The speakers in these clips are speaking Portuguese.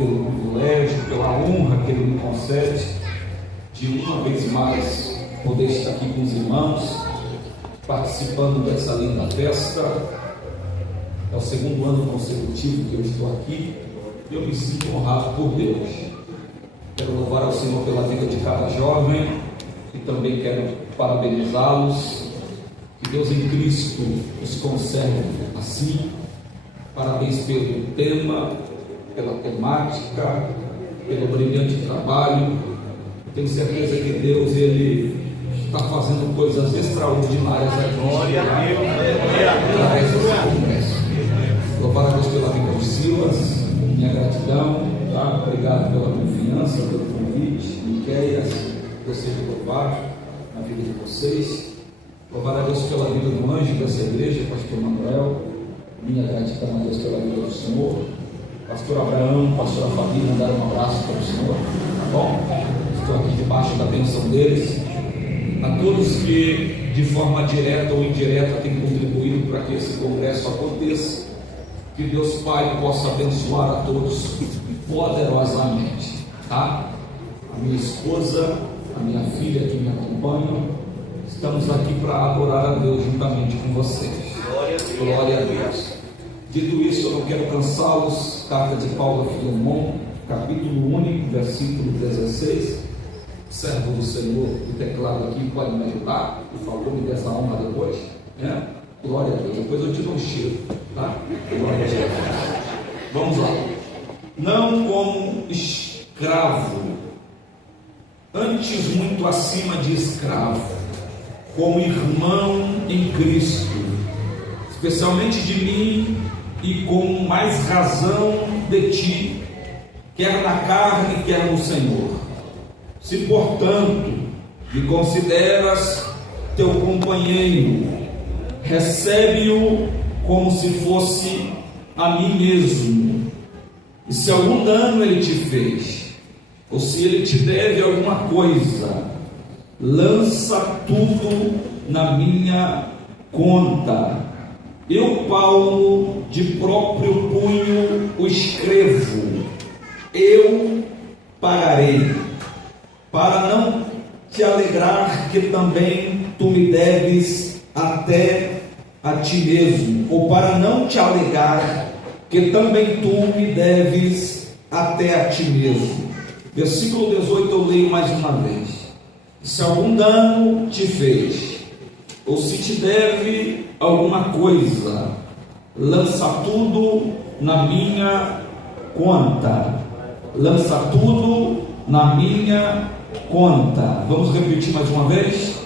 pelo privilégio, pela honra que Ele me concede de uma vez mais poder estar aqui com os irmãos, participando dessa linda festa. É o segundo ano consecutivo que eu estou aqui e eu me sinto honrado por Deus. Quero louvar ao Senhor pela vida de cada jovem e também quero parabenizá-los. Que Deus em Cristo os conserve assim. Parabéns pelo tema, pela temática, pelo brilhante trabalho. Tenho certeza que Deus, Ele está fazendo coisas extraordinárias aqui. Glória a Deus. Através desse congresso. Louvar a Deus pela vida de Silas, minha gratidão, tá? Obrigado pela confiança, pelo convite. Miqueias, gostaria de louvar na vida de vocês. Louvar a Deus pela vida do anjo dessa igreja, pastor Manuel. Minha gratidão a Deus pela vida do Senhor. Pastor Abraão, pastora Fabi, mandar um abraço para o Senhor, tá bom? Estou aqui debaixo da bênção deles. A todos que de forma direta ou indireta têm contribuído para que esse congresso aconteça, que Deus Pai possa abençoar a todos poderosamente, tá? A minha esposa, a minha filha que me acompanham, estamos aqui para adorar a Deus juntamente com vocês. Glória a Deus. Dito isso, eu não quero cansá-los. Carta de Paulo a Filemon, capítulo único, versículo 16. Servo do Senhor, o teclado aqui pode me ajudar, por favor, me dê essa honra depois, né? Glória a Deus, depois eu te dou um cheiro, tá? Glória a Deus. Vamos lá. Não como escravo, antes muito acima de escravo, como irmão em Cristo, especialmente de mim e com mais razão de ti, quer na carne, quer no Senhor. Se, portanto, me consideras teu companheiro, recebe-o como se fosse a mim mesmo. E se algum dano ele te fez, ou se ele te deve alguma coisa, lança tudo na minha conta. Eu, Paulo, de próprio punho o escrevo, eu pagarei, para não te alegrar que também tu me deves até a ti mesmo, ou para não te alegar que também tu me deves até a ti mesmo. Versículo 18 eu leio mais uma vez. Se algum dano te fez, ou se te deve alguma coisa, lança tudo na minha conta. Lança tudo na minha conta. Vamos repetir mais uma vez?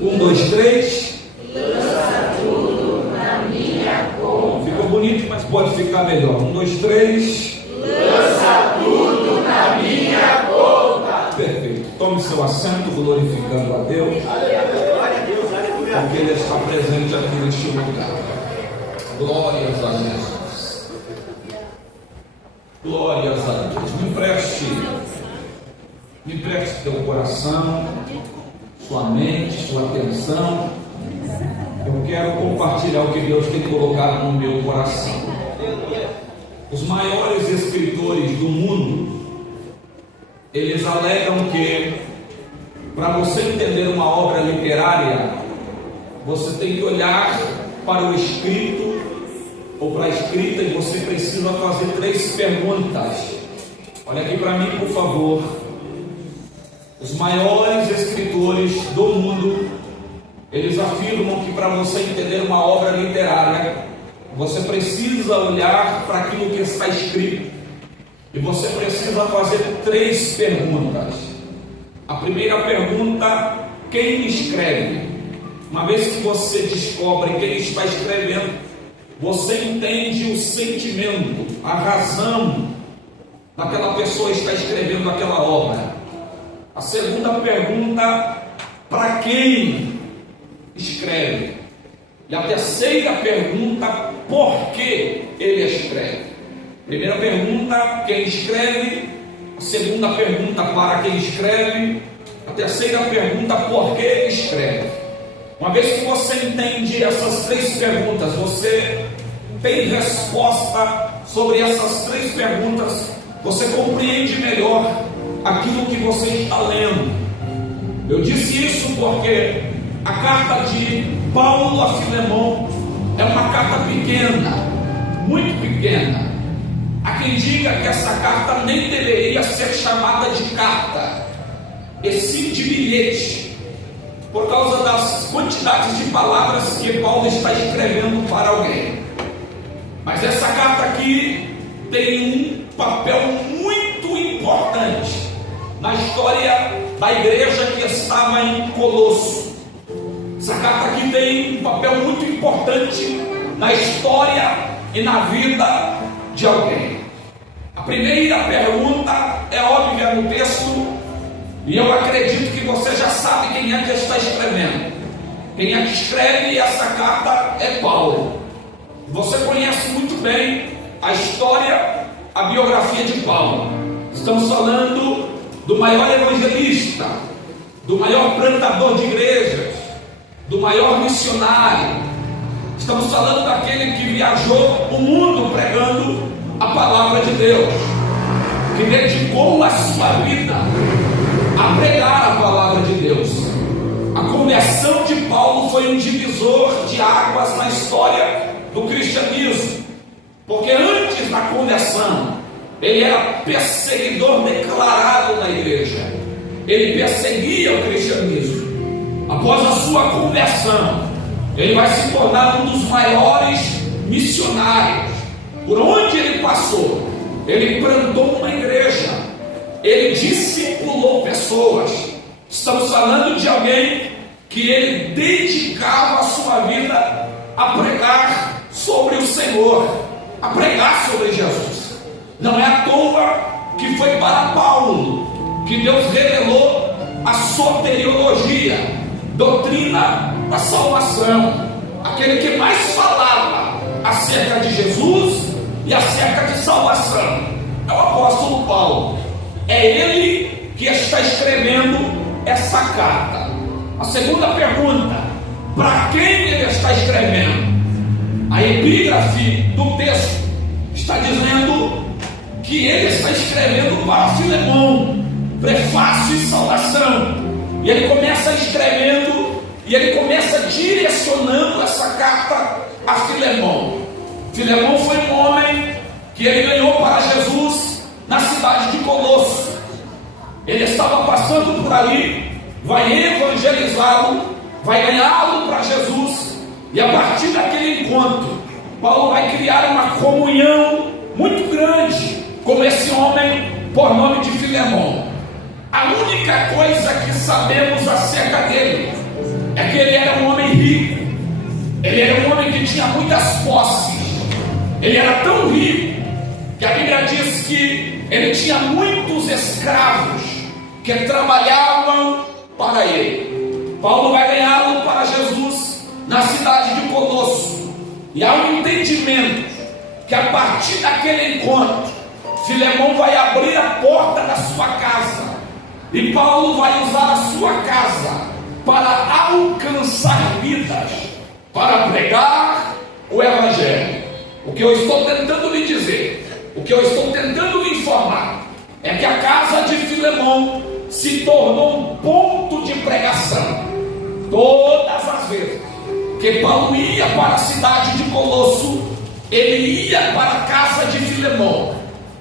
1, 2, 3. Lança tudo na minha conta. Ficou bonito, mas pode ficar melhor. 1, 2, 3. Lança tudo na minha conta. Perfeito. Tome seu assento, glorificando a Deus, porque Ele está presente aqui neste lugar. Glórias a Jesus. Glórias a Deus. Me empreste teu coração, sua mente, sua atenção. Eu quero compartilhar o que Deus tem colocado no meu coração. Os maiores escritores do mundo, eles alegam que para você entender uma obra literária, você tem que olhar para o escrito ou para a escrita e você precisa fazer 3 perguntas. Olha aqui para mim, por favor. Os maiores escritores do mundo, eles afirmam que para você entender uma obra literária, você precisa olhar para aquilo que está escrito e você precisa fazer 3 perguntas. A primeira pergunta: quem escreve? Uma vez que você descobre quem está escrevendo, você entende o sentimento, a razão daquela pessoa que está escrevendo aquela obra. A segunda pergunta: para quem escreve? E a terceira pergunta: por que ele escreve? Primeira pergunta: quem escreve? A segunda pergunta: para quem escreve? A terceira pergunta: por que escreve? Uma vez que você entende essas 3 perguntas, você tem resposta sobre essas 3 perguntas, você compreende melhor aquilo que você está lendo. Eu disse isso porque a carta de Paulo a Filemon é uma carta pequena, muito pequena. Há quem diga que essa carta nem deveria ser chamada de carta, e sim de bilhete, por causa das quantidades de palavras que Paulo está escrevendo para alguém. Mas essa carta aqui tem um papel muito importante na história da igreja que estava em Colosso. Essa carta aqui tem um papel muito importante na história e na vida de alguém. A primeira pergunta é óbvia no texto, e eu acredito que você já sabe quem é que está escrevendo. Quem é que escreve essa carta é Paulo. Você conhece muito bem a história, a biografia de Paulo. Estamos falando do maior evangelista, do maior plantador de igrejas, do maior missionário. Estamos falando daquele que viajou o mundo pregando a palavra de Deus, que dedicou a sua vida a pregar a palavra de Deus. A conversão de Paulo foi um divisor de águas na história do cristianismo, porque antes da conversão ele era perseguidor declarado na igreja, ele perseguia o cristianismo. Após a sua conversão, ele vai se tornar um dos maiores missionários. Por onde ele passou, ele plantou uma igreja, ele discipulou pessoas. Estamos falando de alguém que ele dedicava a sua vida a pregar sobre o Senhor, a pregar sobre Jesus. Não é à toa que foi para Paulo que Deus revelou a soteriologia, doutrina da salvação, aquele que mais falava acerca de Jesus e acerca de salvação. É o apóstolo Paulo. É ele que está escrevendo essa carta. A segunda pergunta: para quem ele está escrevendo? A epígrafe do texto está dizendo que ele está escrevendo para Filemon, prefácio e saudação. E ele começa escrevendo, e ele começa direcionando essa carta a Filemon. Filemon foi um homem que ele ganhou para Jesus na cidade de Colosso. Ele estava passando por ali, vai evangelizá-lo, vai ganhá-lo para Jesus, e a partir daquele encontro, Paulo vai criar uma comunhão muito grande com esse homem por nome de Filemon. A única coisa que sabemos acerca dele é que ele era um homem rico, ele era um homem que tinha muitas posses, ele era tão rico que a Bíblia diz que ele tinha muitos escravos que trabalhavam para ele. Paulo vai ganhá-lo para Jesus na cidade de Colosso, e há um entendimento que a partir daquele encontro, Filemon vai abrir a porta da sua casa, e Paulo vai usar a sua casa para alcançar vidas, para pregar o Evangelho. O que eu estou tentando lhe dizer, o que eu estou tentando lhe informar, é que a casa de Filemon se tornou um ponto de pregação. Todas as vezes que Paulo ia para a cidade de Colosso, ele ia para a casa de Filemon,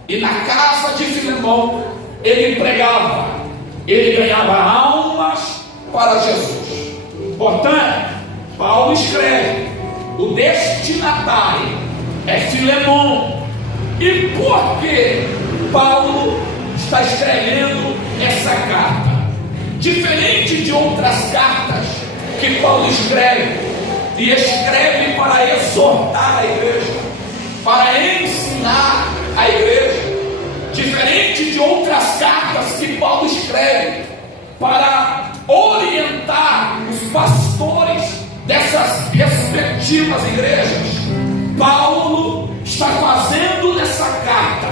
e na casa de Filemon ele pregava, ele ganhava almas para Jesus. Portanto, Paulo escreve, o destinatário é Filemon. E por que Paulo está escrevendo essa carta? Diferente de outras cartas que Paulo escreve, e escreve para exortar a igreja, para ensinar a igreja, diferente de outras cartas que Paulo escreve para orientar os pastores dessas respectivas igrejas, Paulo está fazendo nessa carta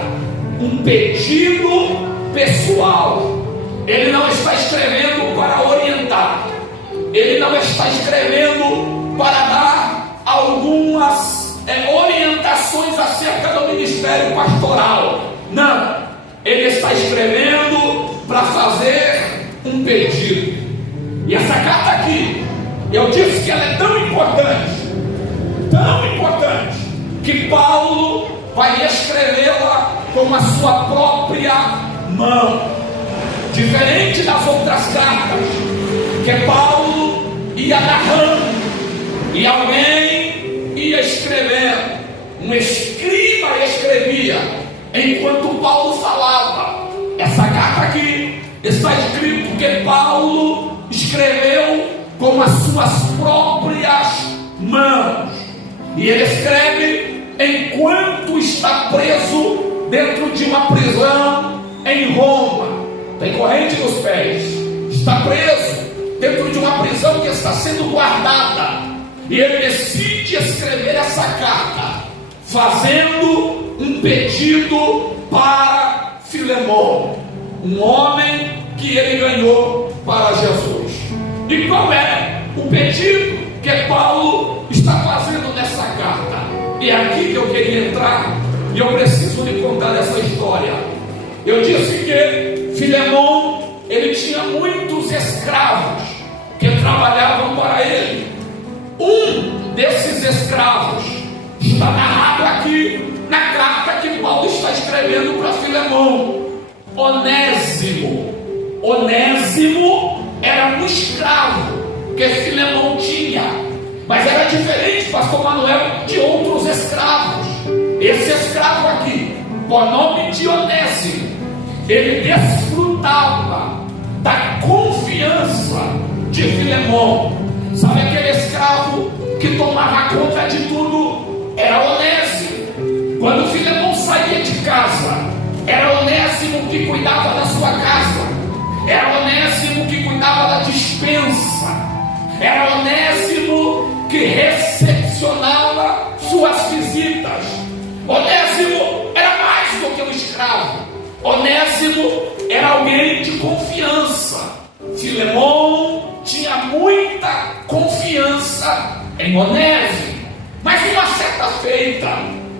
um pedido pessoal. Ele não está escrevendo para orientar, ele não está escrevendo para dar algumas orientações acerca do ministério pastoral. Não, um pedido. E essa carta aqui, eu disse que ela é tão importante, que Paulo vai escrevê-la com a sua própria mão. Diferente das outras cartas, que Paulo ia narrando e alguém ia escrevendo. Um escriba escrevia enquanto Paulo falava. Essa carta aqui está escrito que Paulo escreveu com as suas próprias mãos. E ele escreve enquanto está preso dentro de uma prisão em Roma. Tem corrente nos pés. Está preso dentro de uma prisão que está sendo guardada. E ele decide escrever essa carta, fazendo um pedido para Filemon, um homem que ele ganhou para Jesus. E qual é o pedido que Paulo está fazendo nessa carta? E é aqui que eu queria entrar, e eu preciso lhe contar essa história. Eu disse que Filemon, ele tinha muitos escravos que trabalhavam para ele. Um desses escravos está narrado aqui na carta que Paulo está escrevendo para Filemon. Onésimo. Onésimo era um escravo que Filemon tinha, mas era diferente, pastor Manuel, de outros escravos. Esse escravo aqui, com o nome de Onésimo, ele desfrutava da confiança de Filemon. Sabe aquele escravo que tomava conta de tudo? Era Onésimo. Quando Filemon saía de casa, era Onésimo que cuidava da sua casa, era Onésimo que cuidava da despensa, era Onésimo que recepcionava suas visitas. Onésimo era mais do que um escravo. Onésimo era alguém de confiança. Filemon tinha muita confiança em Onésimo. Mas uma certa feita,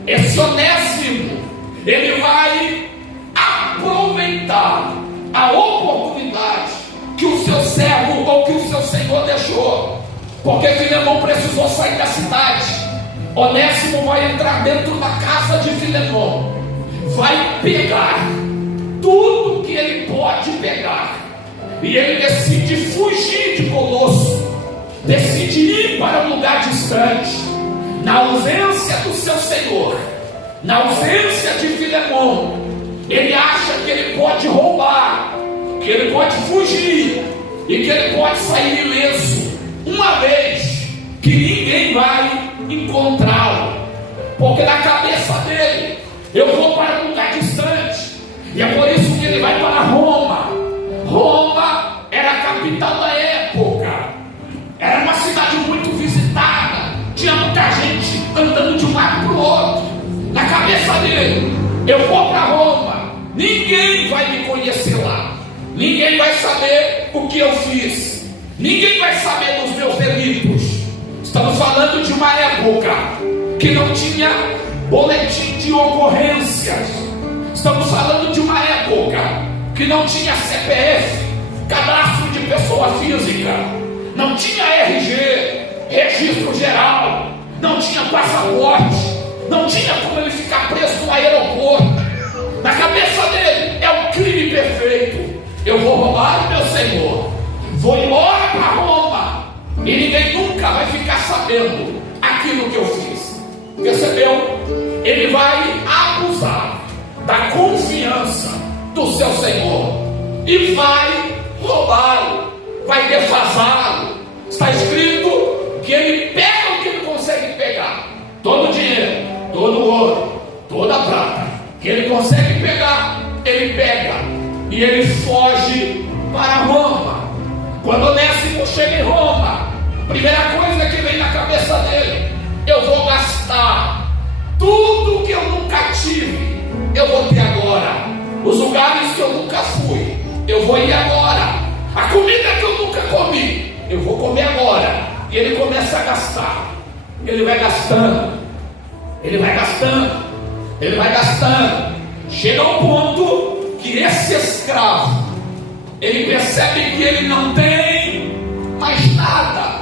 esse Onésimo, ele vai aproveitar a oportunidade que o seu servo ou que o seu senhor deixou, porque Filemon precisou sair da cidade. Onésimo vai entrar dentro da casa de Filemon, vai pegar tudo que ele pode pegar, e ele decide fugir de Colosso, decide ir para um lugar distante, na ausência do seu senhor, na ausência de Filemon. Ele acha que ele pode roubar, que ele pode fugir e que ele pode sair ileso, uma vez que ninguém vai encontrá-lo, porque na cabeça dele, eu vou para um lugar distante, e é por isso que ele vai para Roma. Roma era a capital da época, era uma cidade muito visitada, tinha muita gente andando de um lado para o outro. Na cabeça dele, eu vou para Roma, ninguém vai me conhecer lá, ninguém vai saber o que eu fiz, ninguém vai saber dos meus delitos. Estamos falando de uma época que não tinha boletim de ocorrências. Estamos falando de uma época que não tinha CPF, cadastro de pessoa física, não tinha RG, registro geral, não tinha passaporte, não tinha como ele ficar preso no aeroporto. Na cabeça dele é o crime perfeito. Eu vou roubar o meu senhor, vou embora para Roma, e ninguém nunca vai ficar sabendo aquilo que eu fiz. Percebeu? Ele vai abusar da confiança do seu senhor e vai roubá-lo, vai defasá-lo. Está escrito que ele pega o que ele consegue pegar, todo o dinheiro, todo o ouro, toda a prata que ele consegue pegar, ele pega e ele foge para Roma. Quando Onésimo chega em Roma, primeira coisa que vem na cabeça dele: eu vou gastar tudo que eu nunca tive, eu vou ter agora. Os lugares que eu nunca fui, eu vou ir agora. A comida que eu nunca comi, eu vou comer agora. E ele começa a gastar. Ele vai gastando, ele vai gastando, ele vai gastando. Chega ao ponto que esse escravo, ele percebe que ele não tem mais nada.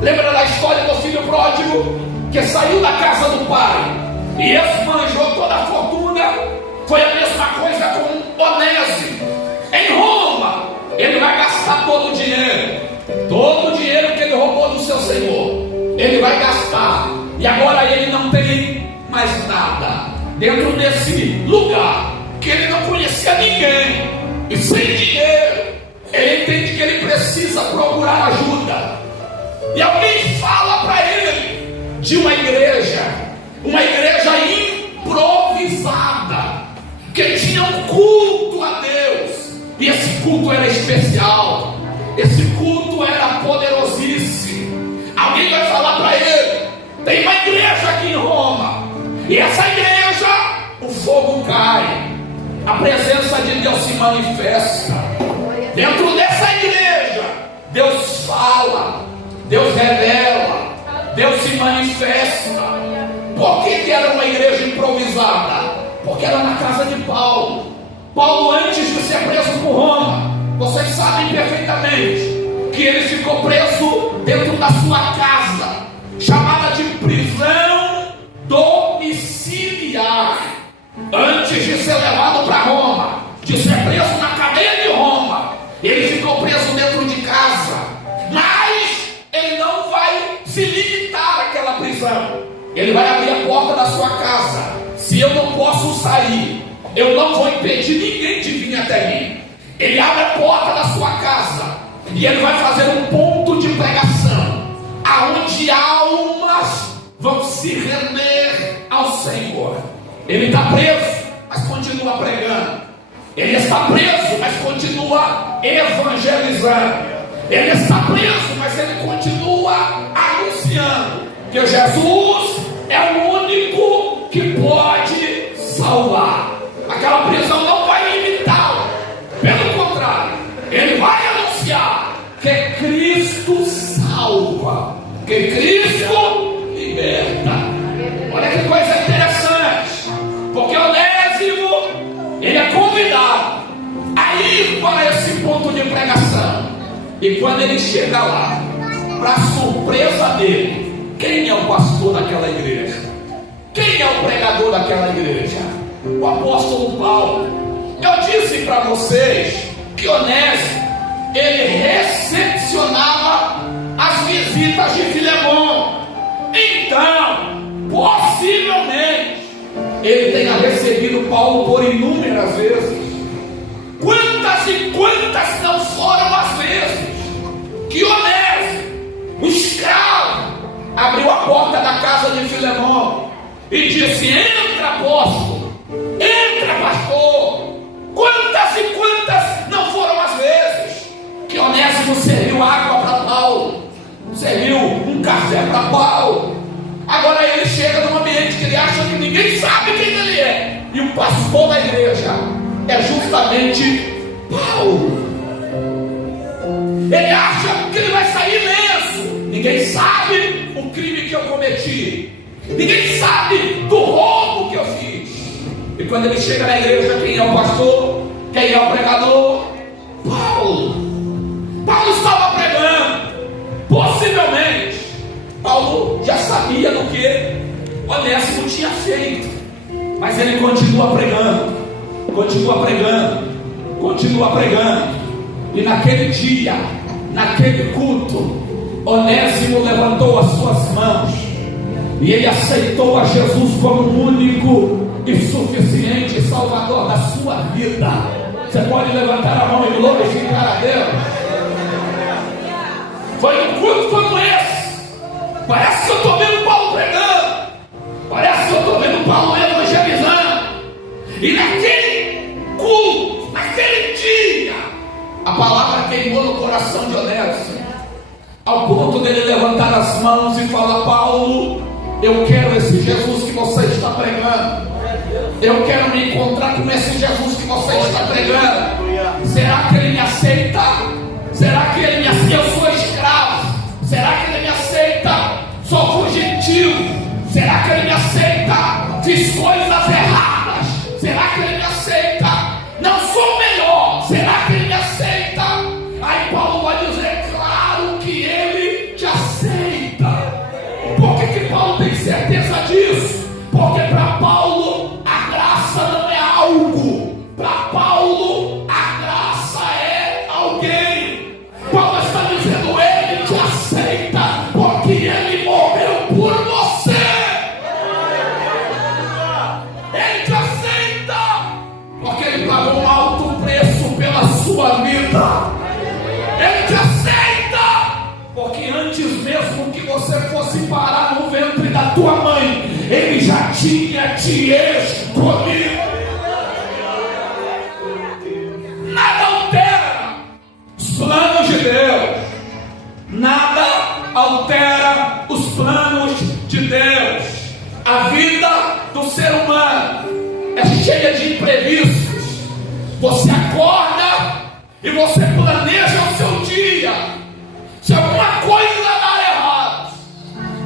Lembra da história do filho pródigo que saiu da casa do pai e esbanjou toda a fortuna? Foi a mesma coisa com Onésimo. Em Roma, ele vai gastar todo o dinheiro que ele roubou do seu senhor. Ele vai gastar, e agora ele não tem mais nada dentro desse lugar que ele não conhecia ninguém, e sem dinheiro, ele entende que ele precisa procurar ajuda. E alguém fala para ele de uma igreja improvisada, que tinha um culto a Deus, e esse culto era especial, esse culto era poderosíssimo. Alguém vai falar para ele: tem uma igreja aqui em Roma, e essa igreja, o fogo cai, a presença de Deus se manifesta. Dentro dessa igreja, Deus fala, Deus revela, Deus se manifesta. Por que era uma igreja improvisada? Porque era na casa de Paulo. Paulo, antes de ser preso por Roma, vocês sabem perfeitamente que ele ficou preso dentro da sua casa, chamada de prisão domiciliar. Antes de ser levado para Roma, de ser preso na cadeia de Roma, ele ficou preso dentro de casa. Mas ele não vai se limitar àquela prisão. Ele vai abrir a porta da sua casa. Se eu não posso sair, eu não vou impedir ninguém de vir até mim. Ele abre a porta da sua casa e ele vai fazer um ponto de pregação, aonde almas vão se render ao Senhor. Ele está preso, mas continua pregando. Ele está preso, mas continua evangelizando. Ele está preso, mas ele continua anunciando que Jesus é o único que pode salvar. Aquela prisão não vai limitá-lo. Pelo contrário, ele vai anunciar que Cristo salva, que Cristo liberta. Olha que coisa interessante, porque Onésimo, ele é convidado a ir para esse ponto de pregação. E quando ele chega lá, para surpresa dele, quem é o pastor daquela igreja? Quem é o pregador daquela igreja? O apóstolo Paulo. Eu disse para vocês que Onésimo, ele recepcionava as visitas de Filemão. Então, possivelmente, ele tenha recebido Paulo por inúmeras vezes. Quantas e quantas não foram as vezes que Onésimo, o escravo, abriu a porta da casa de Filemão e disse: entra, apóstolo, entra, pastor. Quantas e quantas não foram as vezes que Onésimo serviu água para Paulo, serviu um café para Paulo. Agora ele chega num ambiente que ele acha que ninguém sabe quem ele é, e o pastor da igreja é justamente Paulo. Ele acha que ele vai sair ileso. Ninguém sabe o crime que eu cometi, ninguém sabe do roubo que eu fiz. E quando ele chega na igreja, quem é o pastor? Quem é o pregador? Paulo. Paulo estava pregando. Possivelmente Paulo já sabia do que Onésimo tinha feito, mas ele continua pregando, continua pregando, continua pregando. E naquele dia, naquele culto, Onésimo levantou as suas mãos e ele aceitou a Jesus como o único e suficiente Salvador da sua vida. Você pode levantar a mão e glorificar a Deus. Foi um culto como esse. Parece que eu estou vendo Paulo pregando, parece que eu estou vendo Paulo evangelizando. E naquele culto, naquele dia, a palavra queimou no coração de Onésimo, ao ponto dele levantar as mãos e falar: Paulo, eu quero esse Jesus que você está pregando. Eu quero me encontrar com esse Jesus que você está pregando. Será que ele me aceita? Será que ele me aceita? Eu sou escravo. Será que ele me aceita? Sou fugitivo. Será que ele me aceita? Fiz coisas erradas. Será que ele me aceita? Não sou o melhor. Será que ele me aceita? pagou um alto preço pela sua vida. Ele te aceita, porque antes mesmo que você fosse parar no ventre da tua mãe, Ele já tinha te escolhido. Nada altera os planos de Deus. Nada altera os planos de Deus. A vida do ser humano é cheia de imprevistos. Você acorda e você planeja o seu dia. Se alguma coisa dar errado,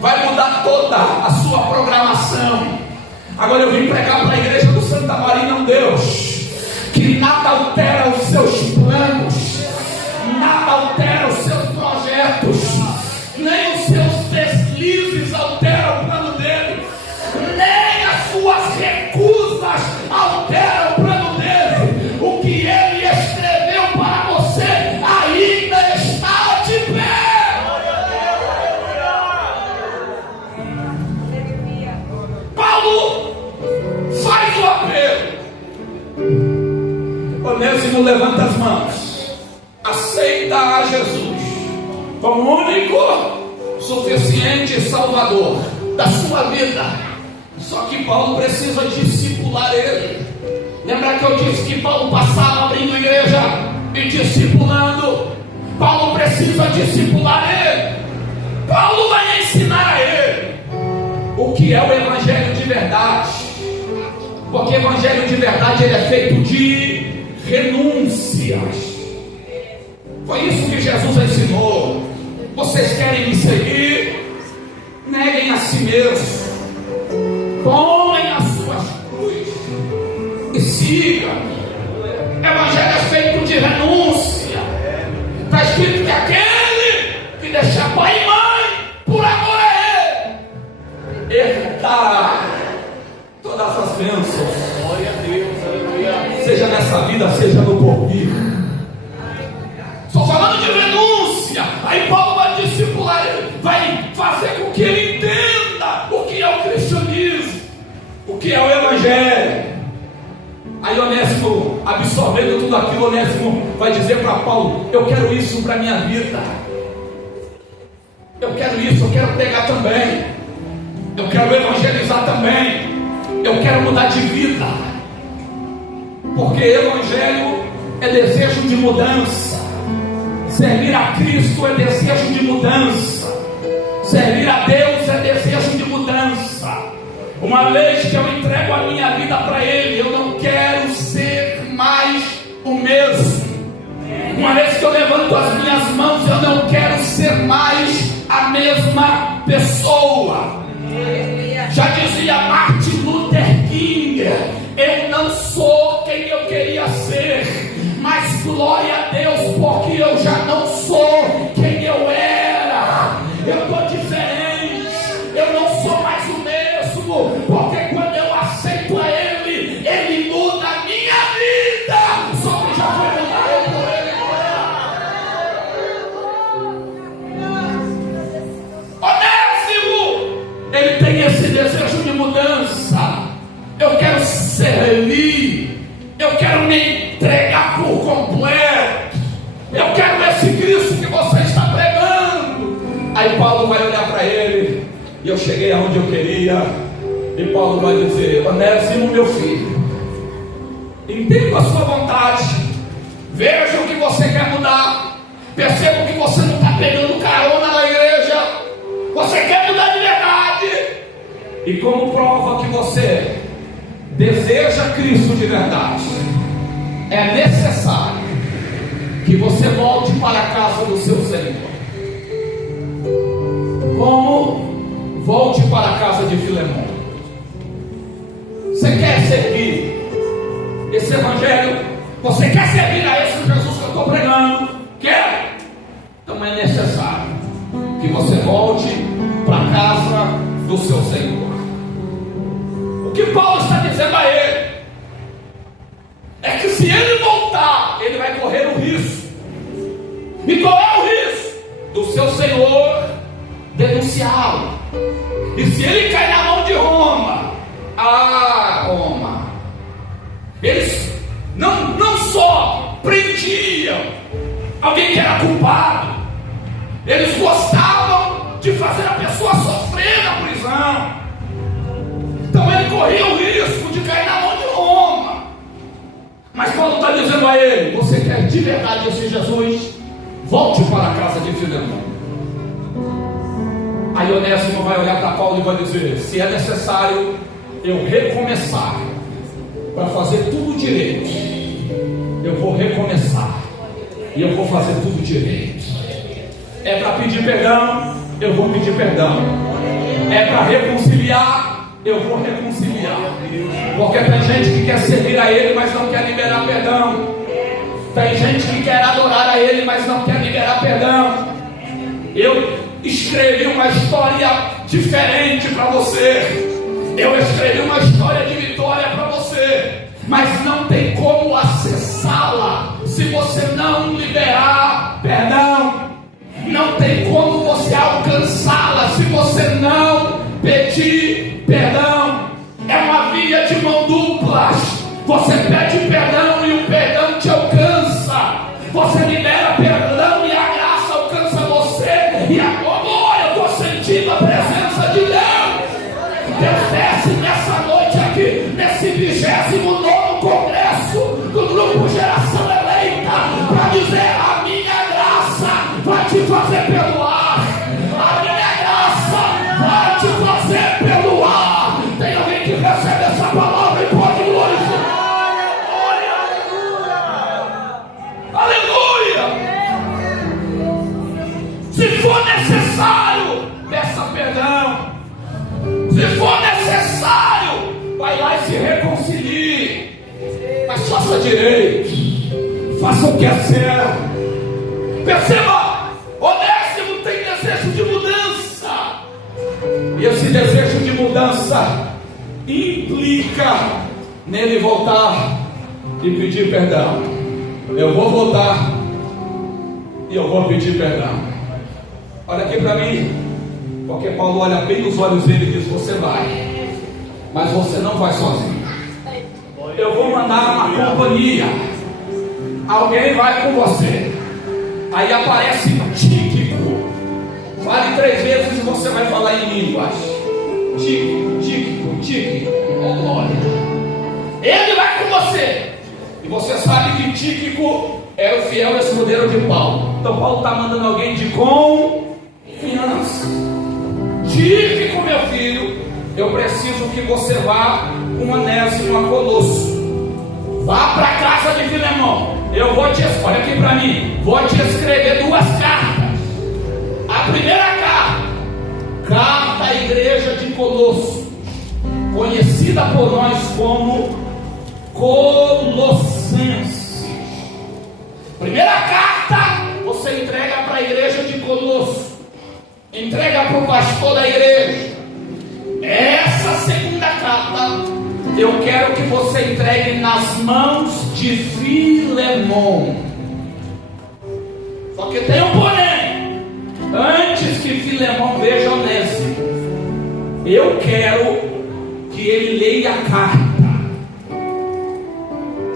vai mudar toda a sua programação. Agora eu vim pregar para a igreja do Santa Maria, um Deus que nada altera os seus planos, nada altera os seus projetos, nem os seus deslizes alteram o plano dele, nem as suas recusas alteram o plano dele. O que ele escreveu para você ainda está de pé. Paulo faz o apelo. Onésimo levanta as mãos, aceita a Jesus como único, suficiente Salvador da sua vida. Só que Paulo precisa discipular ele. Lembra que eu disse que Paulo passava abrindo igreja e discipulando? Paulo precisa discipular ele. Paulo vai ensinar a ele o que é o evangelho de verdade, porque o evangelho de verdade ele é feito de renúncias. Foi isso que Jesus ensinou. Vocês querem me seguir? Neguem a si mesmos, tomem as suas cruzes e sigam. Evangelho é feito de renúncia. Está escrito que aquele que deixar pai e mãe por amor a ele herdará todas as bênçãos. Glória a Deus, aleluia. Seja nessa vida, seja no porvir. Estou falando de renúncia. Aí Paulo vai discipular ele, vai fazer com que ele entenda o que é o cristianismo, o que é o evangelho. Aí Onésimo, absorvendo tudo aquilo, Onésimo vai dizer para Paulo: eu quero isso para a minha vida, eu quero isso, eu quero pegar também, eu quero evangelizar também, eu quero mudar de vida, porque evangelho é desejo de mudança. Servir a Cristo é desejo de mudança. Servir a Deus é desejo de mudança. Uma vez que eu entrego a minha vida para Ele, eu não quero ser mais o mesmo. Uma vez que eu levanto as minhas mãos, eu não quero ser mais a mesma pessoa. Já dizia Martin Luther King: eu não sou quem eu queria ser, mas glória a Deus, porque eu já não sou quem eu era. Eu estou diferente, eu não sou mais o mesmo, porque quando eu aceito a Ele, Ele muda a minha vida. Só que já foi mudado por Ele. Onésimo, ele tem esse desejo de mudança. Eu quero servir, eu quero me entregar por completo, eu quero esse Cristo que você está pregando. Aí Paulo vai olhar para ele, e eu cheguei aonde eu queria, e Paulo vai dizer: Onésimo, meu filho, entendo a sua vontade, vejo que você quer mudar, percebo que você não está pegando carona na igreja, você quer mudar de verdade, e como prova que você deseja Cristo de verdade, é necessário que você volte para a casa do seu Senhor. Como? Volte para a casa de Filemão. Você quer servir esse evangelho? Você quer servir a esse Jesus que eu estou pregando? Quer? Então é necessário que você volte para a casa do seu Senhor. O que Paulo está dizendo a ele é que se ele voltar, ele vai correr o risco. E qual é o risco? Do seu Senhor denunciá-lo. E se ele cair na mão de Roma, Roma, eles não alguém que era culpado. Eles gostavam de fazer a pessoa sofrer na prisão. Então ele corria o risco de cair na mão de Roma. Mas Paulo está dizendo a ele: você quer de verdade esse Jesus? Volte para a casa de Filemão. Aí Onésimo vai olhar para Paulo e vai dizer: se é necessário eu recomeçar para fazer tudo direito, eu vou recomeçar e eu vou fazer tudo direito. É para pedir perdão, eu vou pedir perdão. É para reconciliar, eu vou reconciliar. Porque tem gente que quer servir a Ele, mas não quer liberar perdão. Tem gente que quer adorar a Ele, mas não quer liberar perdão. Eu escrevi uma história diferente para você. Eu escrevi uma história de vitória para você, mas não tem como acessá-la se você não liberar perdão. Não tem como você alcançá-la se você não pedir perdão. É uma via de mão dupla. Você pede perdão e o perdão te alcança. Você libera perdão e a graça alcança você. E agora eu estou sentindo a presença de Deus. Deus desce nessa noite aqui, nesse 29º Congresso do Grupo Geração Eleita, para dizer: a minha graça vai te fazer perdoar. A minha graça vai te fazer perdoar. Tem alguém que recebe essa palavra e pode glorificar? Aleluia! Se for necessário, peça perdão. Se for necessário, vai lá e se reconcilie. Mas faça direito. Faça o que é certo. Perceba, Onésimo tem desejo de mudança. E esse desejo de mudança implica nele voltar e pedir perdão. Eu vou voltar e eu vou pedir perdão. Olha aqui para mim. Porque Paulo olha bem nos olhos dele e diz: você vai, mas você não vai sozinho. Eu vou mandar uma companhia. Alguém vai com você. Aí aparece Tíquico. Fale 3 vezes e você vai falar em línguas. Tíquico. Oh, glória. Ele vai com você. E você sabe que Tíquico é o fiel escudeiro de Paulo. Então Paulo está mandando alguém de confiança. Tíquico, meu filho, eu preciso que você vá com Onésimo a Colosso. Vá para a casa de Filemão. Eu vou te, olha aqui para mim, vou te escrever 2 cartas. A primeira carta à igreja de Colosso, conhecida por nós como Colossenses. Primeira carta você entrega para a igreja de Colosso. Entrega para o pastor da igreja. Essa segunda carta eu quero que você entregue nas mãos de Filemão. Só que tem um porém. Antes que Filemão veja Onésimo, eu quero que ele leia a carta.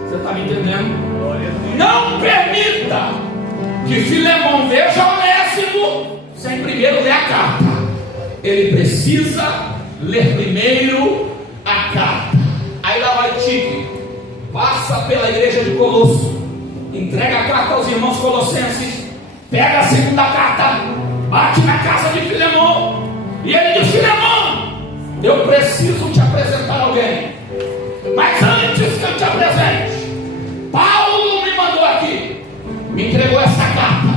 Você está me entendendo? Não permita que Filemão veja Onésimo sem primeiro ler a carta. Ele precisa ler primeiro a carta. Aí lá vai Tíquico, passa pela igreja de Colosso, entrega a carta aos irmãos colossenses, pega a segunda carta, bate na casa de Filemão, e ele diz: Filemão, eu preciso te apresentar alguém. Mas antes que eu te apresente, Paulo me mandou aqui, me entregou essa carta.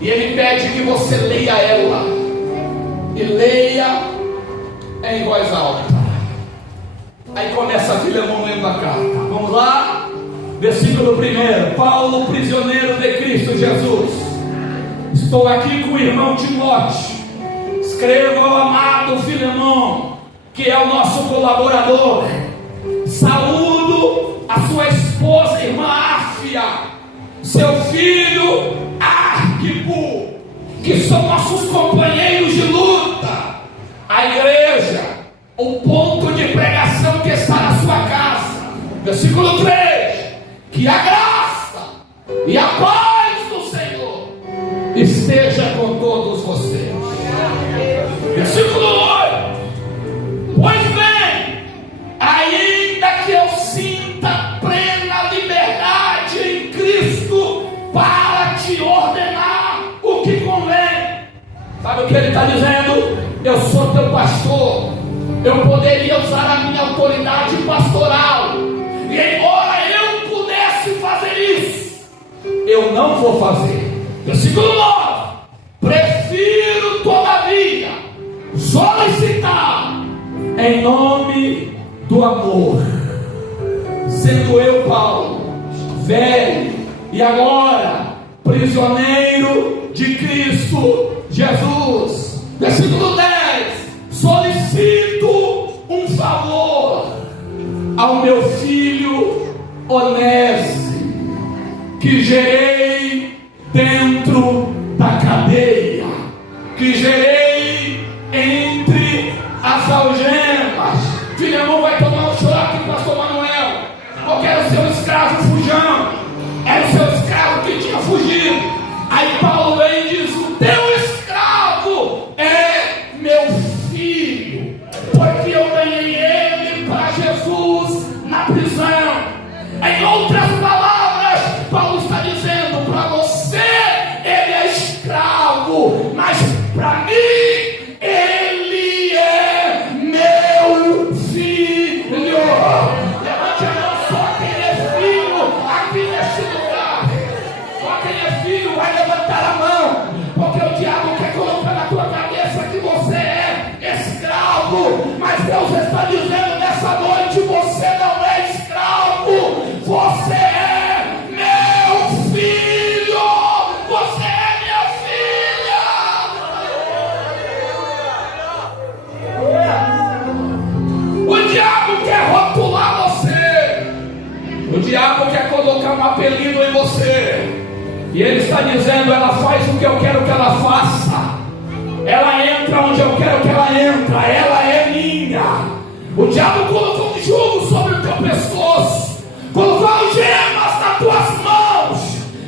E ele pede que você leia ela. E leia em voz alta. Aí começa Filemão lendo a carta. Vamos lá? Versículo 1. Paulo, prisioneiro de Cristo Jesus. Estou aqui com o irmão Timóteo. Escreva ao amado Filemão, que é o nosso colaborador. Saúdo a sua esposa, irmã Áfia, seu filho Arquipo, que são nossos companheiros de luta. A igreja, o ponto de pregação que está na sua casa. Versículo 3: que a graça e a paz esteja com todos vocês. Versículo 8. Pois bem, ainda que eu sinta plena liberdade em Cristo para te ordenar o que convém. Sabe o que ele está dizendo? Eu sou teu pastor, eu poderia usar a minha autoridade pastoral, e embora eu pudesse fazer isso, eu não vou fazer. Versículo 9. Prefiro todavia solicitar em nome do amor, sendo eu, Paulo, velho e agora prisioneiro de Cristo Jesus. Versículo 10. Solicito um favor ao meu filho Onésimo, que gerei dentro da cadeia, que gerei entre as algemas. Filemão vai tomar um chorar aqui, pastor Manuel, porque era o seu escravo fujão, era o seu escravo que tinha fugido. Aí Paulo vem e diz: o teu escravo é meu filho, porque eu ganhei ele para Jesus na prisão. Em outras palavras, Paulo está dizendo para você: ele é escravo, mas para mim ele é meu filho. Levante a mão, só quem é filho aqui nesse lugar. Só quem é filho vai levantar a mão, porque o diabo quer colocar na tua cabeça que você é escravo, mas Deus está dizendo nessa noite: você não é escravo, você é meu filho, você é minha filha. O diabo quer rotular você, o diabo quer colocar um apelido em você, e ele está dizendo: ela faz o que eu quero que ela faça, ela entra onde eu quero que ela entra, ela é minha. O diabo colocou um jugo sobre o teu pescoço, colocou algemas nas tuas mãos,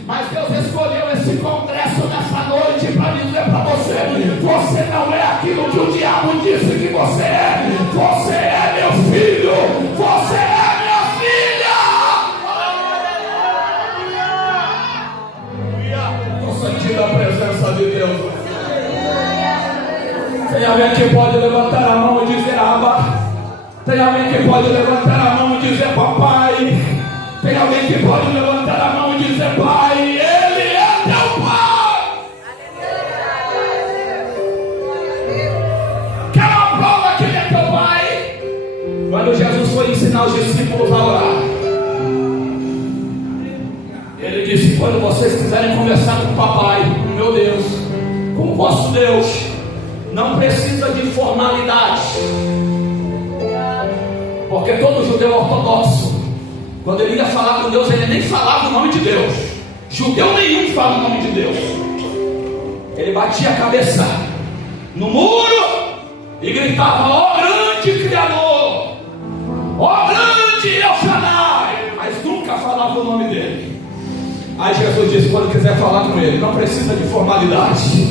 mas Deus escolheu esse congresso nessa noite para dizer para você: você não é aquilo que o diabo disse que você é. Você é meu filho, você é minha filha. Estou sentindo a presença de Deus. Tem alguém que pode levantar a mão e dizer: Abba? Tem alguém que pode levantar a mão e dizer: papai? Tem alguém que pode levantar a mão e dizer: pai? Ele é teu pai. Quer uma prova que ele é teu pai? Quando Jesus foi ensinar os discípulos a orar, ele disse: quando vocês quiserem conversar com o papai, com meu Deus, com o vosso Deus, não precisa de formalidade, porque todo judeu ortodoxo, quando ele ia falar com Deus, ele nem falava o nome de Deus. Judeu nenhum fala o nome de Deus. Ele batia a cabeça no muro e gritava: ó grande Criador, ó grande El Shaddai, mas nunca falava o nome dele. Aí Jesus disse: quando quiser falar com ele, não precisa de formalidade,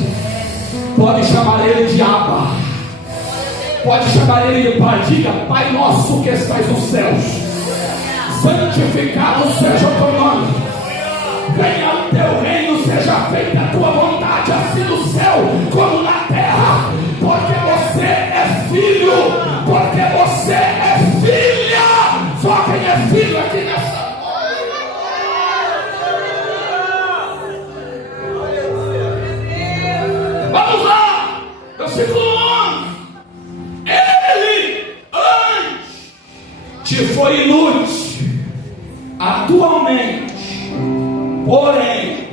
pode chamar ele de Abba, pode chamar ele de Pai. Diga: Pai nosso que estás nos céus, santificado seja o teu nome, venha o teu reino, seja feita a tua vontade, assim no céu como na terra, porque você é filho, porque você é filha. Só quem é filho aqui nessa vamos lá, versículo 11. Ele antes te foi inútil, atualmente, porém,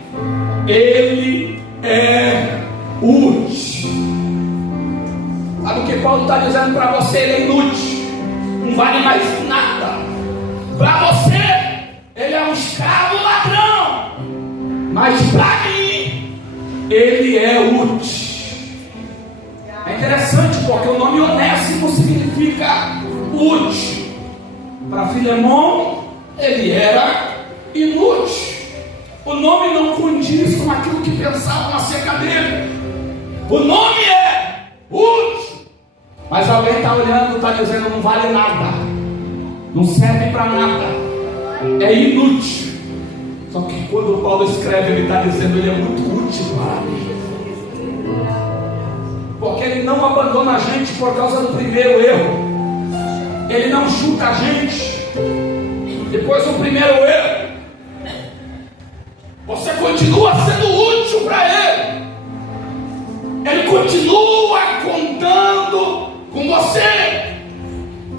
ele é útil. Sabe o que Paulo está dizendo para você? Ele é inútil, não vale mais nada. Para você, ele é um escravo ladrão, mas para mim, ele é útil. É interessante porque o nome Onésimo significa útil. Para Filemão, ele era inútil. O nome não condiz condiz com aquilo que pensavam acerca dele. O nome é útil, mas alguém está olhando, está dizendo não vale nada, não serve para nada, é inútil. Só que quando Paulo escreve, ele está dizendo ele é muito útil para mim, porque ele não abandona a gente por causa do primeiro erro, ele não chuta a gente depois do primeiro erro. Você continua sendo útil para ele, ele continua contando com você.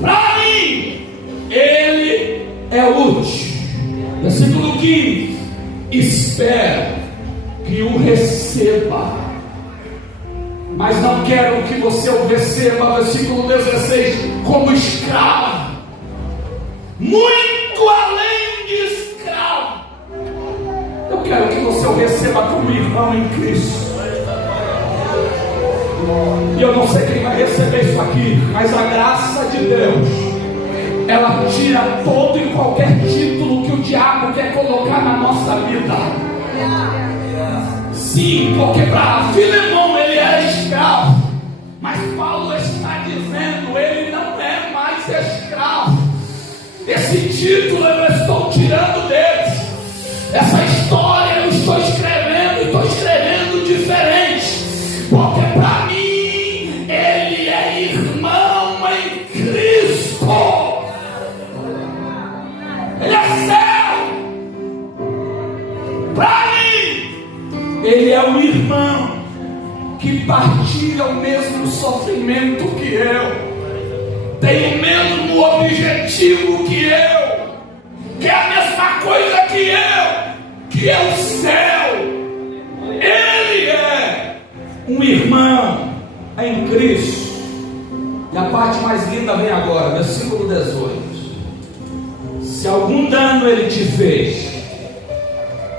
Para mim, ele é útil. Versículo 15: espero que o receba, mas não quero que você o receba, versículo 16, como escravo, muito além de escravo. Eu quero que você o receba como irmão em Cristo. E eu não sei quem vai receber isso aqui, mas a graça de Deus, ela tira todo e qualquer título que o diabo quer colocar na nossa vida. Sim, porque para Filemão ele era escravo, mas Paulo está dizendo ele não é mais escravo. Esse título eu estou tirando deles. Essa história eu estou escrevendo diferente, porque para mim ele é irmão em Cristo. Ele é servo. Para mim ele é um irmão que partilha o mesmo sofrimento que eu, tem o mesmo objetivo que eu, que é a mesma coisa que eu, que é o céu. Ele é um irmão em Cristo. E a parte mais linda vem agora, versículo 18: se algum dano ele te fez,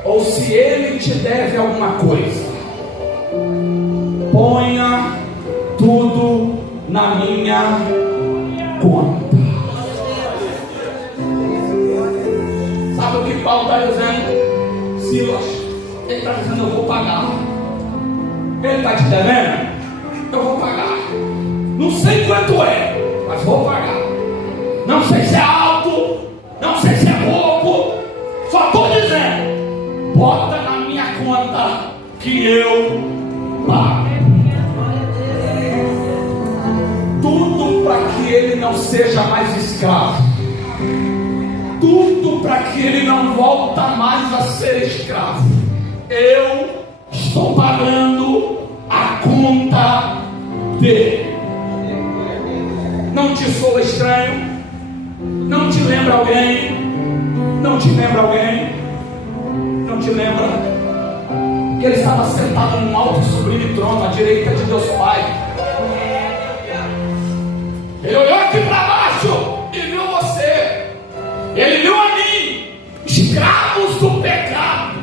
ou se ele te deve alguma coisa, ponha tudo na minha conta. Sabe o que Paulo está dizendo? Silas, ele está dizendo eu vou pagar. Ele está te devendo? Eu vou pagar. Não sei quanto é, mas vou pagar. Não sei se é alto, não sei se é pouco, só estou dizendo, bota na minha conta que eu pago. Tudo para que ele não seja mais escravo, tudo para que ele não volta mais a ser escravo. Eu estou pagando a conta dele. Não te sou estranho? Não te lembra alguém? Não te lembra alguém? Não te lembra? Que ele estava sentado num alto e sublime trono à direita de Deus Pai. Ele olhou aqui para baixo e viu você. Ele viu a mim, escravos do pecado.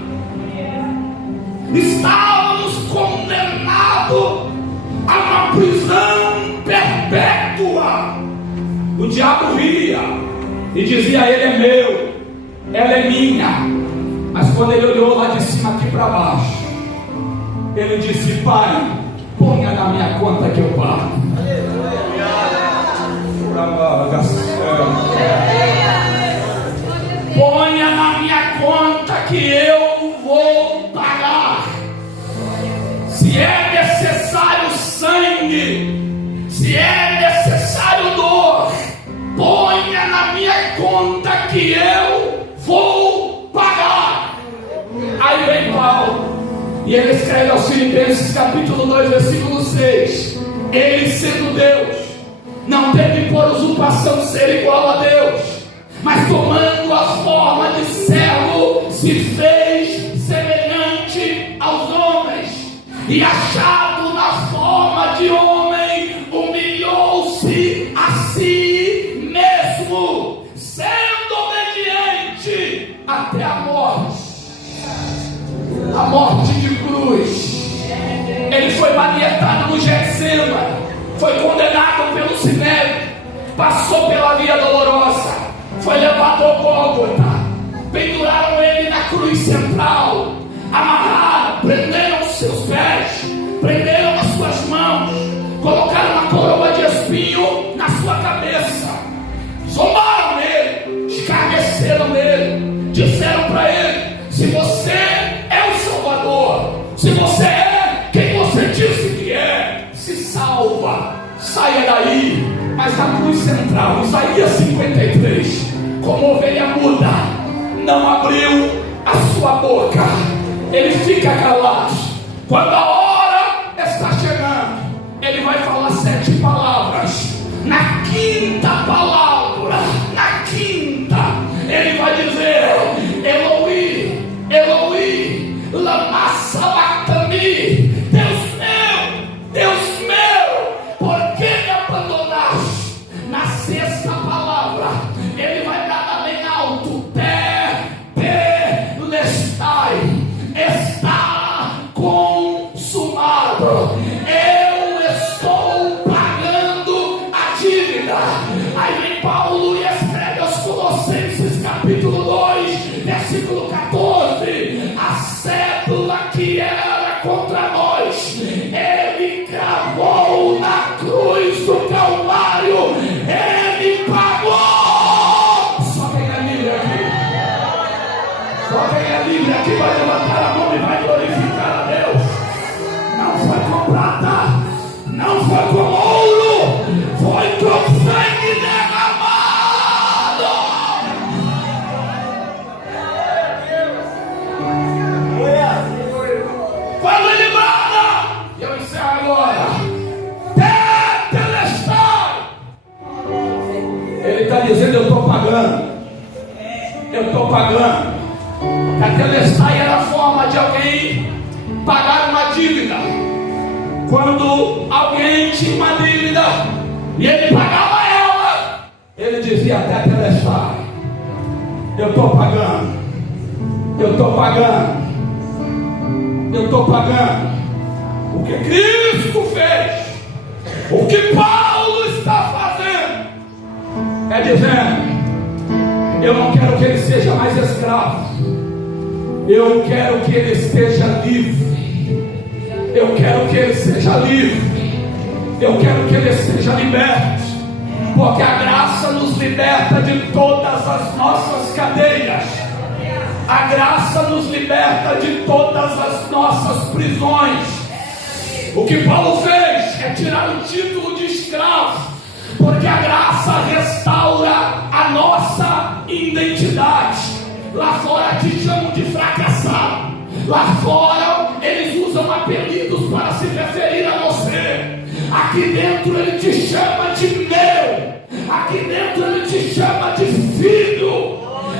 Estávamos condenados a uma prisão perpétua. O diabo ria e dizia: ele é meu, ela é minha. Mas quando ele olhou lá de cima aqui para baixo, ele disse: Pai, ponha na minha conta que eu pago. Ponha na minha conta que eu vou pagar. Se é necessário sangue, se é necessário dor, ponha na minha conta que eu vou pagar. Aí vem Paulo e ele escreve aos Filipenses capítulo 2 versículo 6: ele sendo Deus, não teve por usurpação ser igual a Deus, mas tomando a forma de servo, se fez semelhante aos homens, e achado na forma de homem, humilhou-se a si mesmo, sendo obediente até a morte de cruz. Ele foi manietado no Getsêmani, foi condenado pelo Sinédrio, passou pela via dolorosa, foi levado ao Gólgota, penduraram ele na cruz central, amarrado Se você é o Salvador, se você é quem você disse que é, se salva, saia daí. Mas na cruz central, Isaías 53, como ovelha muda, não abriu a sua boca, ele fica calado. Quando a hora está chegando, ele vai falar 7 palavras. Na quinta palavra, ele vai dizer: Eloi, Eloi, lama sabachthani. Deus meu, por que me abandonaste? Na 6ª palavra, ele vai dar bem alto: Tetelestai, está consumado. Eu estou pagando a dívida. Aí vem Paulo e escreve aos Colossenses, capítulo 2, versículo 14: a cédula que era contra nós, ele cravou na cruz do Calvário, ele pagou. Só quem é livre aqui, vai levantar a mão e vai glorificar a Deus. Não foi com prata, não foi com ouro, foi com sangue derramado. Quando ele manda, e eu encerro agora: Tetelestai. Ele está dizendo: eu estou pagando. Tetelestai era a forma de alguém pagar uma dívida. Quando alguém tinha uma dívida e ele pagava ela, ele dizia: Tetelestai, eu estou pagando. O que Cristo fez, o que Paulo está fazendo, é dizendo: eu não quero que ele seja mais escravo, eu quero que ele esteja livre, eu quero que ele seja livre, eu quero que ele seja liberto, porque a graça nos liberta de todas as nossas cadeias, a graça nos liberta de todas as nossas prisões. O que Paulo fez é tirar o título de escravo, porque a graça restaura a nossa identidade. Lá fora te chamam de fracassado, lá fora eles usam apelidos para se referir a você. Aqui dentro ele te chama de meu, aqui dentro ele te chama de filho,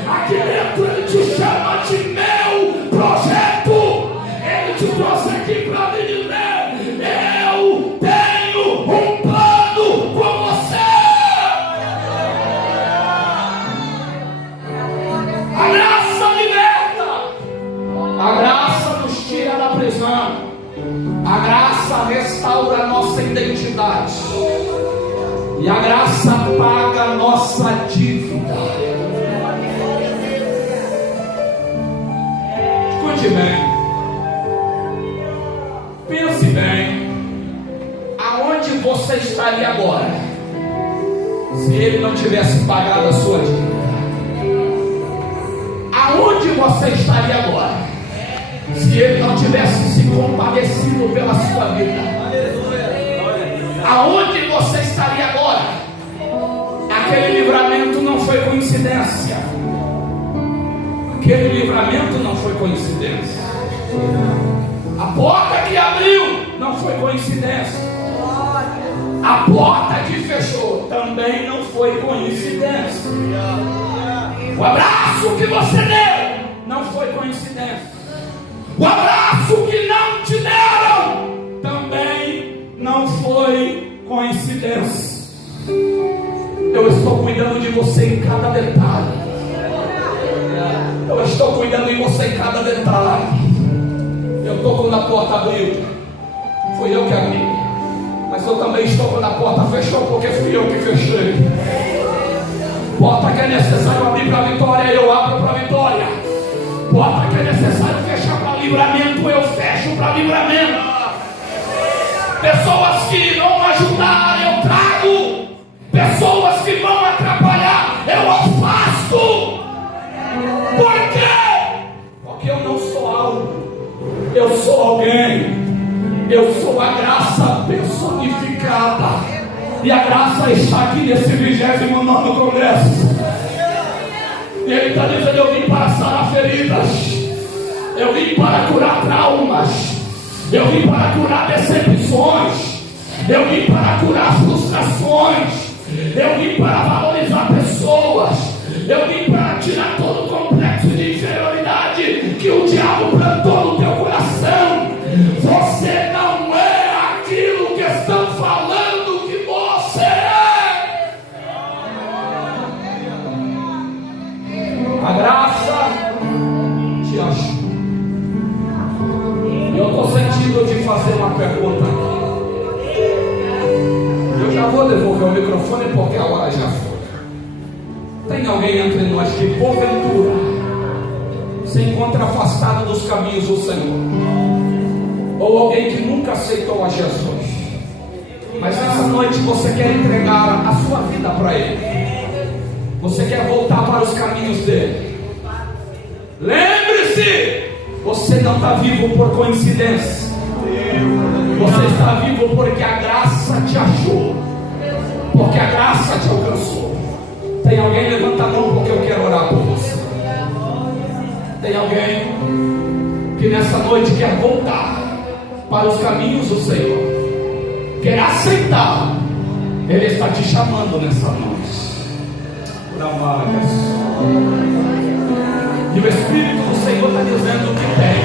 aqui dentro ele te chama de meu projeto. Ele te trouxe aqui para me dizer: eu tenho um plano com você. A graça liberta, a graça nos tira da prisão, a graça restaura a nossa identidade, e a graça paga a nossa dívida. Escute bem, pense bem, aonde você estaria agora se ele não tivesse pagado a sua dívida? Aonde você estaria agora se ele não tivesse se compadecido pela sua vida? Aonde você estaria agora? Aquele livramento não foi coincidência. Aquele livramento não foi coincidência. A porta que abriu não foi coincidência. A porta que fechou também não foi coincidência. O abraço que você deu não foi coincidência. O abraço que não te deram também não foi coincidência. Eu estou cuidando de você em cada detalhe. Eu estou cuidando de você em cada detalhe. Eu estou quando a porta abriu, fui eu que abri, mas eu também estou quando a porta fechou, porque fui eu que fechei. Porta que é necessário abrir para a vitória, eu abro para a vitória. Porta que é necessário fechar para livramento, eu fecho para livramento. Pessoas que vão ajudar, eu trago. Pessoas que vão atrapalhar, eu afasto. Por quê? Porque Eu sou alguém. Eu sou a graça personificada. E a graça está aqui nesse 29º congresso. E Ele está dizendo: eu vim para sarar feridas. Eu vim para curar traumas. Eu vim para curar decepções. Eu vim para curar frustrações. Eu vim para valorizar pessoas. Eu vim para tirar todo o complexo de inferioridade que o diabo plantou no teu coração. Você não é aquilo que estão falando que você é. A graça te achou. E eu estou sentindo de fazer uma pergunta aqui. Eu já vou devolver o microfone porque a hora já foi. Tem alguém entre nós que porventura se encontra afastado dos caminhos do Senhor, ou alguém que nunca aceitou a Jesus, mas nessa noite você quer entregar a sua vida para Ele, você quer voltar para os caminhos dele? Lembre-se, você não está vivo por coincidência. Você está vivo porque a graça te achou, porque a graça te alcançou. Tem alguém? Levanta a mão porque eu quero orar por você. Tem alguém que nessa noite quer voltar para os caminhos do Senhor, quer aceitar? Ele está te chamando nessa noite. E o Espírito do Senhor está dizendo que tem.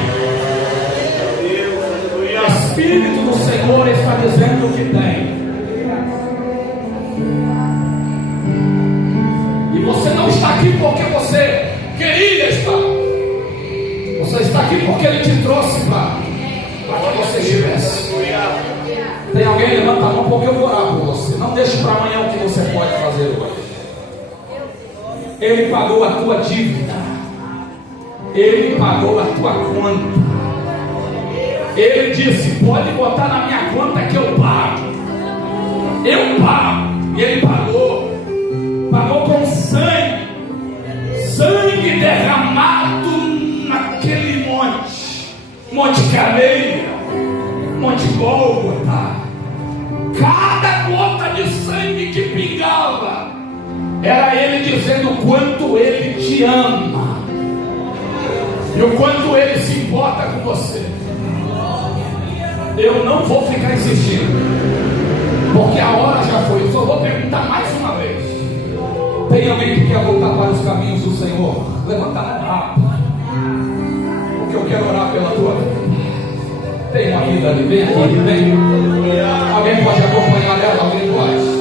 O Espírito do Senhor está dizendo que tem. E você não está aqui porque você queria estar. Você está aqui porque Ele te trouxe para que você estivesse. Tem alguém? Levanta a mão porque eu vou orar por você. Não deixe para amanhã o que você pode fazer hoje. Ele pagou a tua dívida. Ele pagou a tua conta. Ele disse: pode botar na minha conta que eu pago. Eu pago. E Ele pagou. Pagou com sangue. Sangue derramado naquele monte. Monte Carmeia. Monte Gólgota. Cada gota de sangue que pingava era Ele dizendo o quanto Ele te ama e o quanto Ele se importa com você. Eu não vou ficar insistindo, porque a hora já foi. Eu só vou perguntar mais uma vez. Tem alguém que quer voltar para os caminhos do Senhor? Levanta a mão rápido, porque eu quero orar pela tua vida. Tem uma vida ali, vem aqui, vem. Alguém pode acompanhar ela? Alguém pode?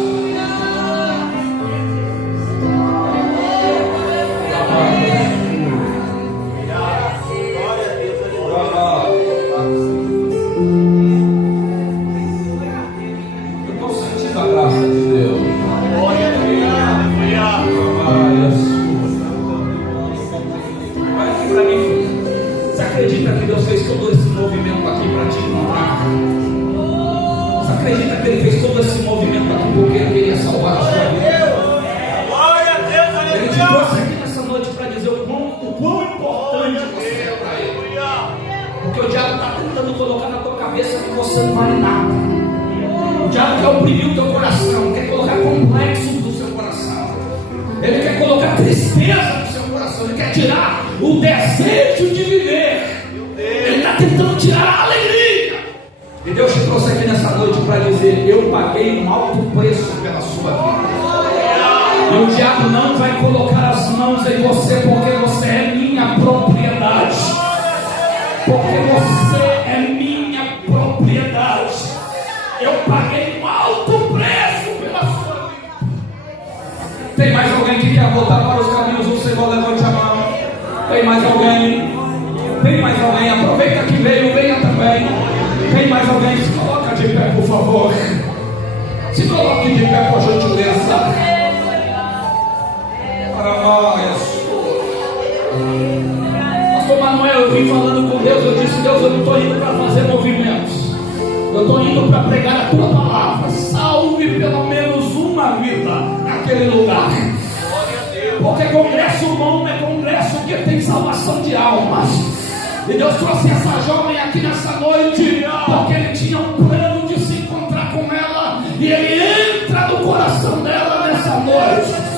E Deus trouxe essa jovem aqui nessa noite, porque Ele tinha um plano de se encontrar com ela, e Ele entra no coração dela nessa noite.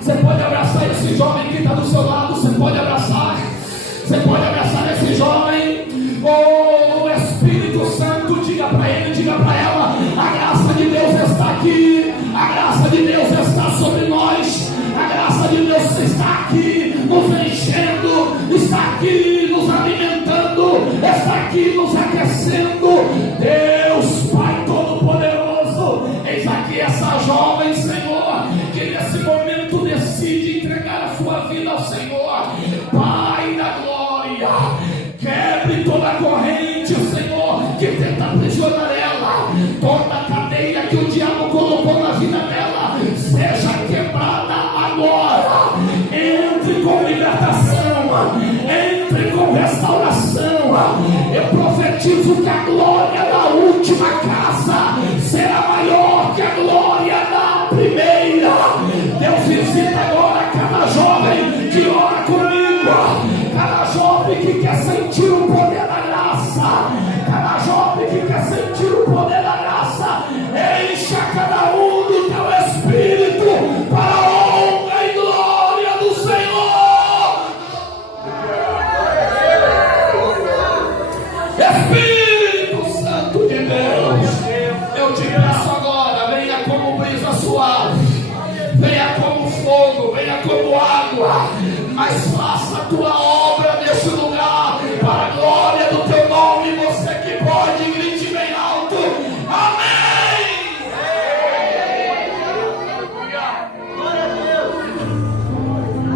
Você pode abraçar esse jovem que está do seu lado, você pode abraçar esse jovem. Oh, Espírito Santo, diga para ele, diga para ela: a graça de Deus está aqui, a graça de Deus está sobre nós, a graça de Deus está aqui nos enchendo, está aqui nos alimentando, está aqui nos aquecendo. Deus Pai Todo-Poderoso, eis aqui essa jovem, Senhor, que nesse momento decide entregar a sua vida ao Senhor. Pai da glória, quebre toda a corrente, Senhor, que tenta aprisionar ela, toda a cadeia que o diabo colocou na vida dela, seja quebrada agora. Entre com libertação, entre com restauração. Eu profetizo que a glória da última casa será maior que a glória da primeira. Deus visita agora cada jovem que ora comigo, cada jovem que quer sentir o poder da graça, cada jovem que quer sentir o poder da graça. Encha cada um do teu Espírito para a honra e glória do Senhor. Espírito Santo de Deus,